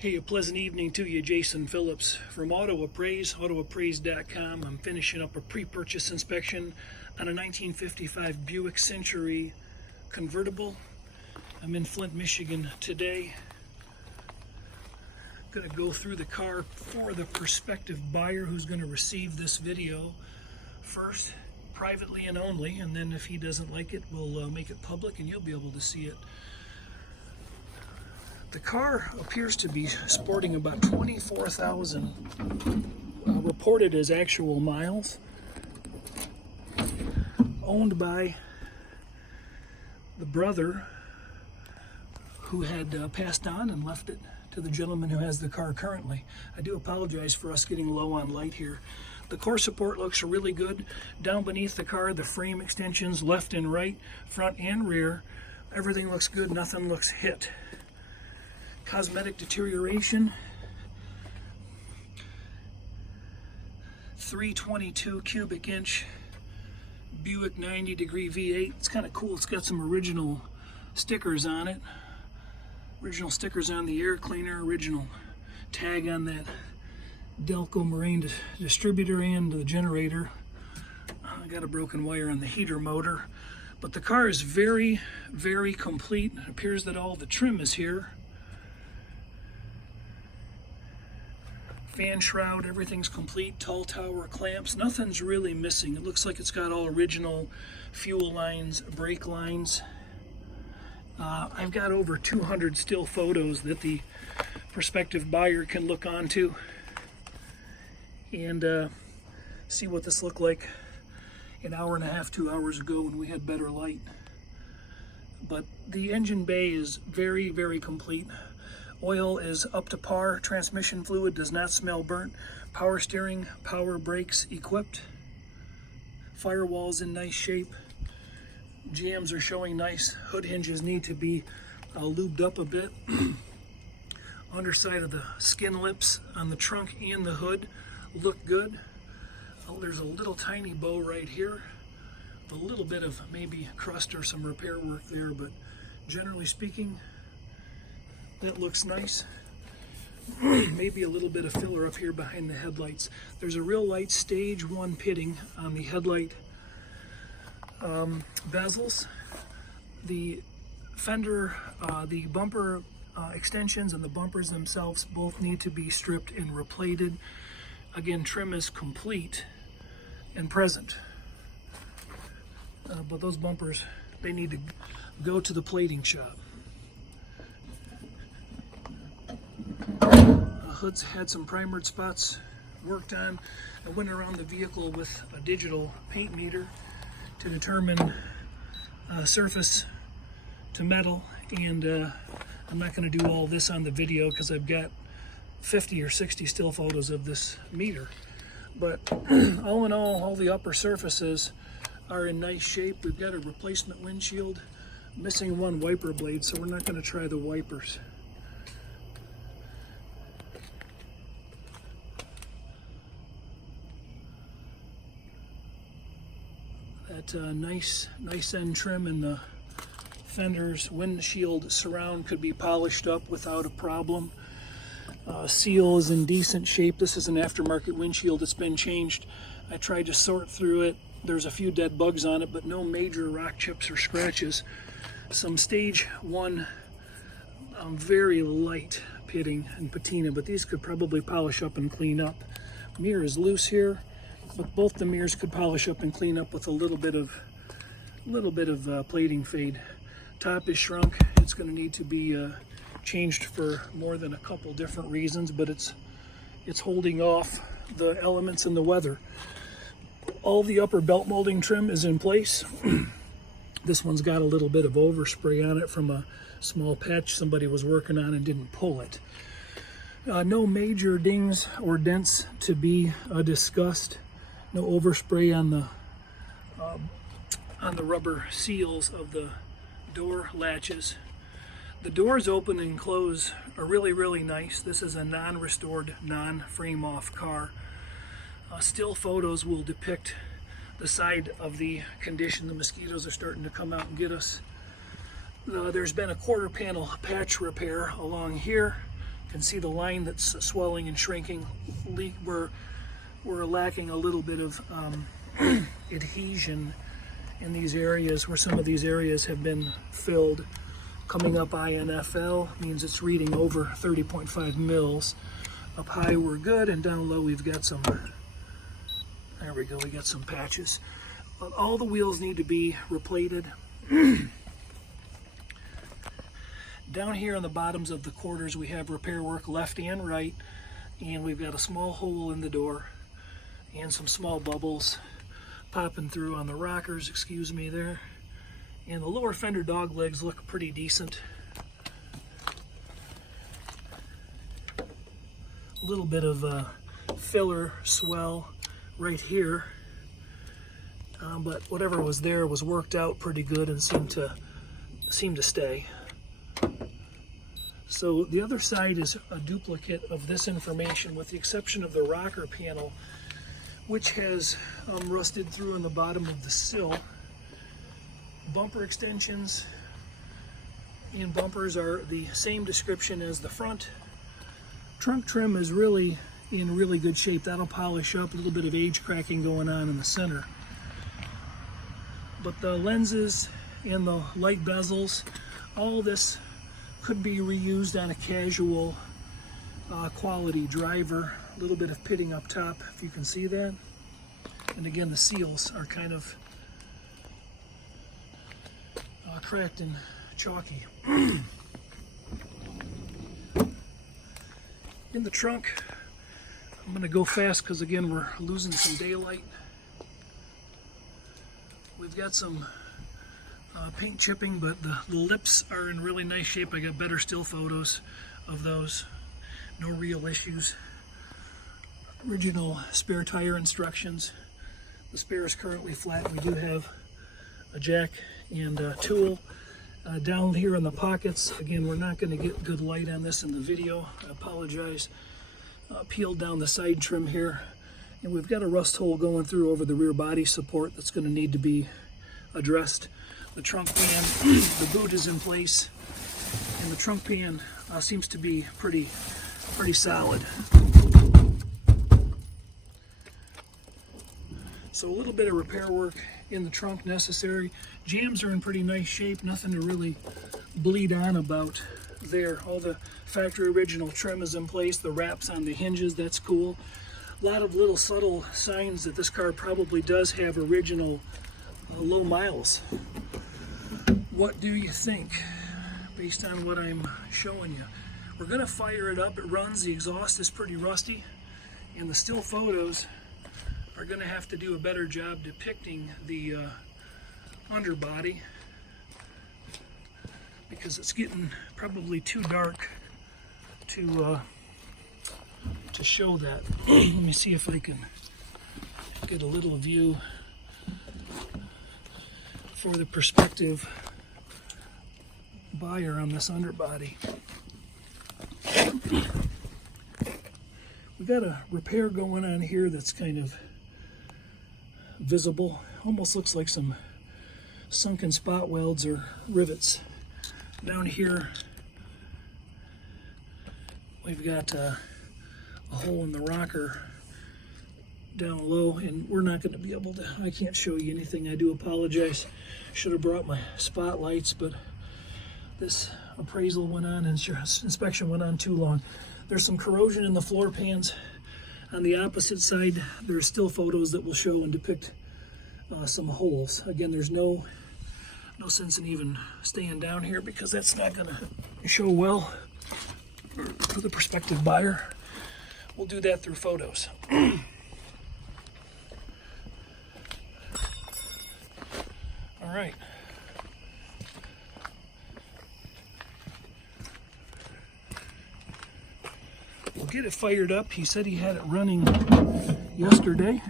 Hey, a pleasant evening to you, Jason Phillips from Appraise, autoappraise.com. I'm finishing up a pre-purchase inspection on a 1955 Buick Century convertible. I'm in Flint, Michigan today. I'm going to go through the car for the prospective buyer who's going to receive this video first, privately and only, and then if he doesn't like it, we'll make it public and you'll be able to see it. The car appears to be sporting about 24,000 reported as actual miles. Owned by the brother who had passed on and left it to the gentleman who has the car currently. I do apologize for us getting low on light here. The core support looks really good. Down beneath the car, the frame extensions left and right, front and rear, everything looks good, nothing looks hit. Cosmetic deterioration, 322 cubic inch Buick 90-degree V8. It's kind of cool. It's got some original stickers on it. Original stickers on the air cleaner, original tag on that Delco Marine distributor and the generator. I got a broken wire on the heater motor. But the car is very, very complete. It appears that all the trim is here. Fan shroud, everything's complete. Tall tower clamps, nothing's really missing. It looks like it's got all original fuel lines, brake lines. I've got over 200 still photos that the prospective buyer can look onto and see what this looked like an hour and a half, 2 hours ago when we had better light. But the engine bay is very, very complete. Oil is up to par. Transmission fluid does not smell burnt. Power steering, power brakes equipped. Firewall's in nice shape. Jams are showing nice. Hood hinges need to be lubed up a bit. Underside of the skin lips on the trunk and the hood look good. Oh, there's a little tiny bow right here. A little bit of maybe crust or some repair work there, but generally speaking, that looks nice. Maybe a little bit of filler up here behind the headlights. There's a real light stage 1 pitting on the headlight bezels. The fender, the bumper extensions and the bumpers themselves both need to be stripped and replated. Again, trim is complete and present. But those bumpers, they need to go to the plating shop. Hood's had some primered spots worked on. I went around the vehicle with a digital paint meter to determine surface to metal, and I'm not going to do all this on the video because I've got 50 or 60 still photos of this meter. But all in all the upper surfaces are in nice shape. We've got a replacement windshield, missing one wiper blade, so we're not going to try the wipers. That nice end trim in the fenders. Windshield surround could be polished up without a problem. Seal is in decent shape. This is an aftermarket windshield. It's been changed. I tried to sort through it. There's a few dead bugs on it, but no major rock chips or scratches. Some stage 1 very light pitting and patina, but these could probably polish up and clean up. Mirror is loose here, but both the mirrors could polish up and clean up with a little bit of plating fade. Top is shrunk. It's going to need to be changed for more than a couple different reasons, but it's holding off the elements in the weather. All the upper belt molding trim is in place. This one's got a little bit of overspray on it from a small patch somebody was working on and didn't pull it. No major dings or dents to be discussed. No overspray on the rubber seals of the door latches. The doors open and close are really, really nice. This is a non-restored, non-frame-off car. Still photos will depict the side of the condition. The mosquitoes are starting to come out and get us. There's been a quarter panel patch repair along here You can see the line that's swelling and shrinking. We're lacking a little bit of adhesion in these areas where some of these areas have been filled. Coming up INFL means it's reading over 30.5 mils. Up high we're good, and down low we've got some, there we go, we got some patches. But all the wheels need to be replated. Down here on the bottoms of the quarters we have repair work left and right, and we've got a small hole in the door and some small bubbles popping through on the rockers, excuse me there. And the lower fender dog legs look pretty decent. A little bit of filler swell right here, but whatever was there was worked out pretty good and seemed to stay. So the other side is a duplicate of this information, with the exception of the rocker panel, which has rusted through on the bottom of the sill. Bumper extensions and bumpers are the same description as the front. Trunk trim is really in really good shape. That'll polish up. A little bit of age cracking going on in the center. But the lenses and the light bezels, all this could be reused on a casual quality driver. A little bit of pitting up top, if you can see that. And again, the seals are kind of cracked and chalky. In the trunk, I'm going to go fast because again we're losing some daylight. We've got some paint chipping, but the lips are in really nice shape. I got better still photos of those. No real issues. Original spare tire instructions. The spare is currently flat. We do have a jack and a tool. Down here in the pockets, again, we're not going to get good light on this in the video. I apologize. Peeled down the side trim here, and we've got a rust hole going through over the rear body support that's going to need to be addressed. The trunk pan, the boot is in place, and the trunk pan seems to be pretty solid. So a little bit of repair work in the trunk necessary. Jams are in pretty nice shape, nothing to really bleed on about there. All the factory original trim is in place, the wraps on the hinges, that's cool. A lot of little subtle signs that this car probably does have original low miles. What do you think based on what I'm showing you? We're gonna fire it up, it runs, the exhaust is pretty rusty, and the still photos are going to have to do a better job depicting the underbody, because it's getting probably too dark to show that. Let me see if I can get a little view for the prospective buyer on this underbody. We've got a repair going on here that's kind of visible. Almost looks like some sunken spot welds or rivets. Down here we've got a hole in the rocker down low, and we're not going to be able to, I can't show you anything. I do apologize. Should have brought my spotlights, but this appraisal went on and inspection went on too long. There's some corrosion in the floor pans. On the opposite side, there's still photos that will show and depict some holes. Again, there's no sense in even staying down here because that's not going to show well for the prospective buyer. We'll do that through photos. All right. We'll get it fired up. He said he had it running yesterday.